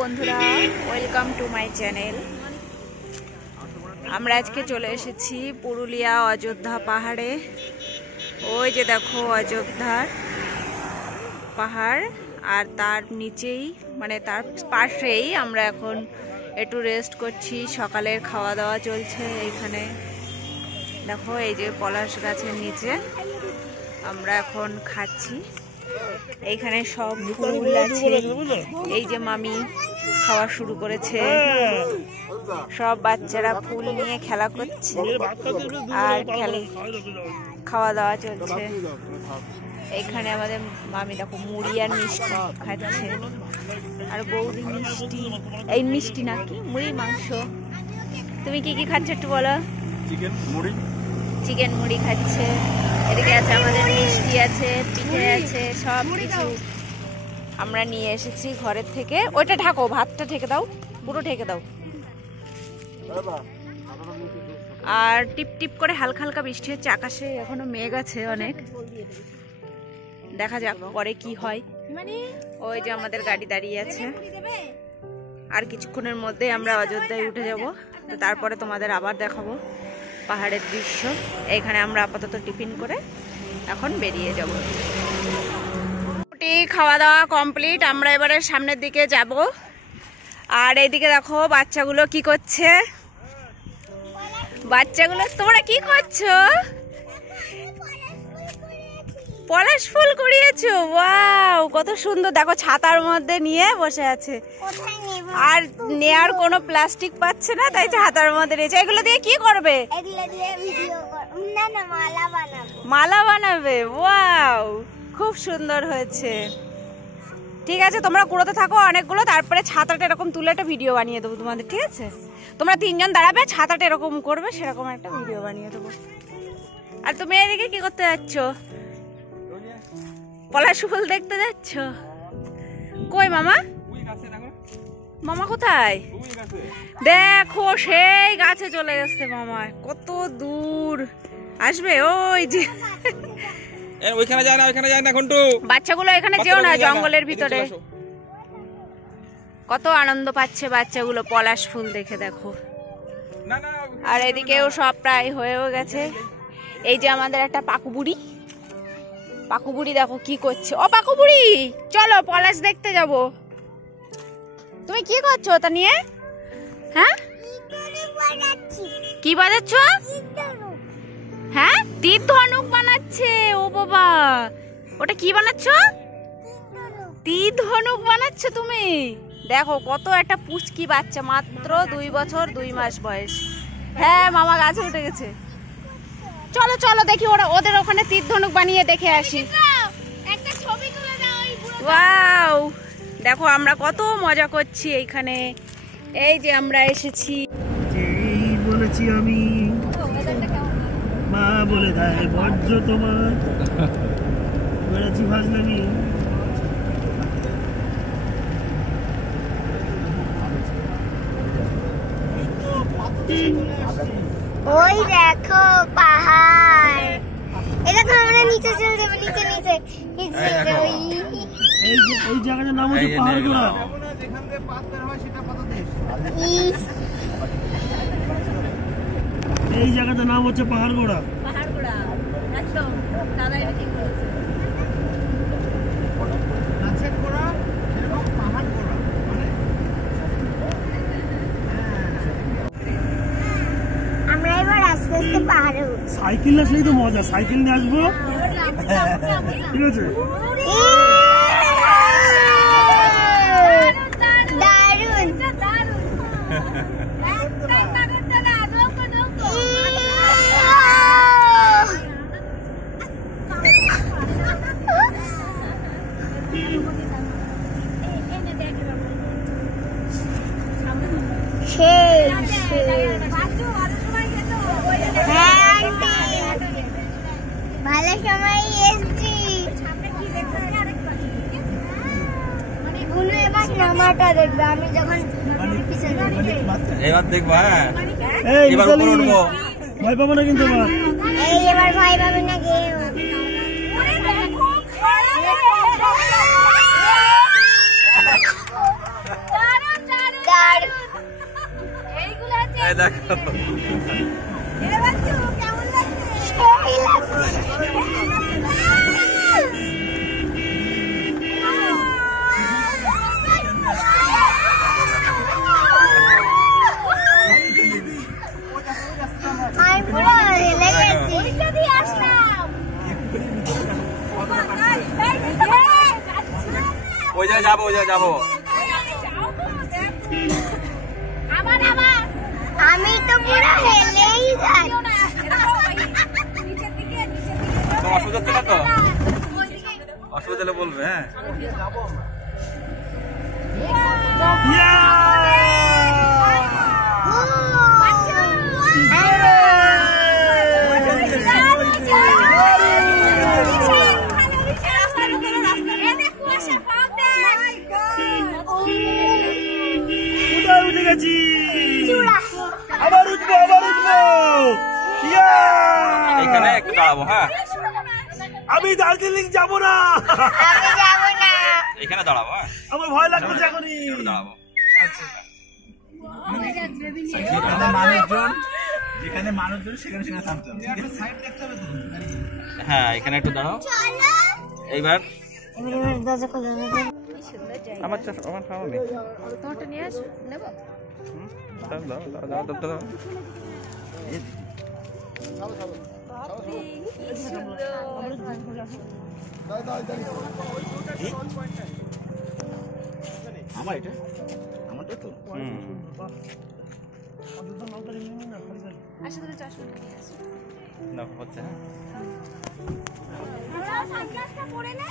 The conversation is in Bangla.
বন্ধুরা, ওয়েলকাম টু মাই চ্যানেল। আমরা আজকে চলে এসেছি পুরুলিয়া অযোধ্যা পাহাড়ে। ওই যে দেখো অযোধ্যার পাহাড়, আর তার নিচেই মানে তার পাশেই আমরা এখন একটু রেস্ট করছি। সকালের খাওয়া দাওয়া চলছে এইখানে। দেখো এই যে পলাশ গাছের নিচে আমরা এখন খাচ্ছি। এইখানে সব ফুল আছে। এই যে মামি খাওয়া শুরু করেছে, সব বাচ্চারা ফুল নিয়ে খেলা করছে আর খাওয়া দাওয়া চলছে। এইখানে আমাদের মামি দেখো মুড়ি আর মিষ্টি খাচ্ছে, আর বৌদি মিষ্টি, এই মিষ্টি নাকি মুড়ি মাংস। তুমি কি কি খাচ্ছ একটু বলো? চিকেন মুড়ি খাচ্ছে। এদিকে আছে আমাদের মিষ্টি আছে, পিঠে আছে, সব কিছু আমরা নিয়ে এসেছি ঘরের থেকে। ওইটা ঢাকো, ভাতটা ঢেকে দাও, পুরো ঢেকে দাও। আর টিপ টিপ করে হালকা হালকা বৃষ্টি হচ্ছে, আকাশে এখনো মেঘ আছে অনেক। দেখা যাক পরে কি হয়। ওই যে আমাদের গাড়ি দাঁড়িয়ে আছে, আর কিছুক্ষণের মধ্যে আমরা অযোধ্যায় উঠে যাব। তো তারপরে তোমাদের আবার দেখাবো পাহাড়ের দৃশ্য। এইখানে আমরা আপাতত টিফিন করে এখন বেরিয়ে যাব। খাওয়া দাওয়া কমপ্লিট, আমরা এবারে সামনের দিকে যাব। আর এইদিকে দেখো বাচ্চাগুলো কি করছে। বাচ্চাগুলো তোমরা কি করছো? পলাশ ফুল কুড়িয়েছো? ওয়াও, কত সুন্দর। দেখো ছাতার মধ্যে নিয়ে বসে আছে, আর নেয়ার কোনো প্লাস্টিক পাচ্ছে না, তাই ছাতার মধ্যে রয়েছে। এগুলো দিয়ে কি করবে? মালা বানাবে। ওয়াও, খুব সুন্দর হয়েছে। ঠিক আছে, তোমরা কুড়োতে থাকো অনেকগুলো, তারপরে ছাতাটা এরকম তুলে একটা ভিডিও বানিয়ে দেবো তোমাদের। ঠিক আছে, তোমরা তিনজন দাঁড়াবে, ছাতাটা এরকম করবে, সেরকম একটা ভিডিও বানিয়ে দেবো। আর তুমি এদিকে কি করতে যাচ্ছ? পলাশ ফুল দেখতে যাচ্ছ? কই মামা? মামা কোথায়? দেখো সেই গাছে চলে গেছে মামা। কত দূর আসবে? ওই যে ওইখানে যায় না, ওইখানে যায় না ঘন্টু। বাচ্চাগুলো এখানে যেও না, জঙ্গলের ভিতরে। কত আনন্দ পাচ্ছে বাচ্চাগুলো পলাশ ফুল দেখে, দেখো। আর এদিকেও সব প্রায় হয়েও গেছে। এই যে আমাদের একটা পাকুবুড়ি, পাকুবুড়ি দেখো কি করছে। ও পাকুবুড়ি, চলো পলাশ দেখতে যাব। তুমি কি করছো ওটা নিয়ে? হ্যাঁ, কি বাজাচ্ছ? হ্যাঁ, তীর ধনুক বানাচ্ছে। ও বাবা, ওটা কি বানাচ্ছ? তীর ধনুক বানাচ্ছ তুমি? দেখো কত একটা পুচকি বাচ্চা, মাত্র 2 বছর 2 মাস বয়স। হ্যাঁ, মামা গাছে উঠে গেছে। চলো চলো দেখি ওদের ওখানে তীর ধনুক বানিয়ে দেখে আসি। ওয়াও, দেখো আমরা কত মজা করছি এইখানে। এই যে আমরা এসেছি, বলেছি আমি মা বলে দেয় বজ্র তোমার বেড়েছি ভাজলামি। ওই দেখো পাহাড়, এটা তো আমরা নিচে চলে যাবো, নিচে নিচে এই জায়গাটার নাম হচ্ছে পাহাড়গোড়া। এই জায়গাটার নাম হচ্ছে পাহাড়গোড়া। পাহাড়গোড়া একদম দাদা এটা ঠিক বলেছে। গাছের গোড়া এরকম পাহাড়গোড়া মানে। আমরা এবার আস্তে আস্তে পাহাড়ে উঠছি। সাইকেল আসলেই তো মজা, সাইকেল নিয়ে আসবো। ঠিক আছে, ভালো সময় এসছি। এবার নামাটা দেখবে, আমি যখন এবার দেখবো। হ্যাঁ, এবার উপরে উঠবো, ভয় পাবো না কিন্তু। এবার ভয় পাবে না। এই দেখো সেই লাগছে। আমি পুরো হেলে গেছি। ওই জায়গায় যাবো, ওই জায়গায় যাবো। আমি তো পুরো হেলেই যাচ্ছি। তো অসুবিধা হচ্ছে না তো? অসুবিধা হলে বলবে। হ্যাঁ কোথায় উঠে গেছি? আবার উঠবো, আবার উঠবো। এখানে একটু দাঁড়াবো। হ্যাঁ আমি দার্জিলিং যাবো না, আমি যাবো না। এখানে দাঁড়াবো। হ্যাঁ আমার ভয় লাগছে এখনই। একটু দাঁড়াবো। যেখানে মানুষজন সেখানে সেখানে থামতে হবে। সাইড দেখতে হবে তো। হ্যাঁ এখানে একটু দাঁড়াও। এইবার এবার দরজা খুলে দে। আমার আমার খাওয়া নেই। তোমারটা নিয়ে আসো, নেবো। দাও দাও দাও দাও দাও দাও। আমার এটা আমারটা তো না হচ্ছে। সানগ্লাসটা পরে নে।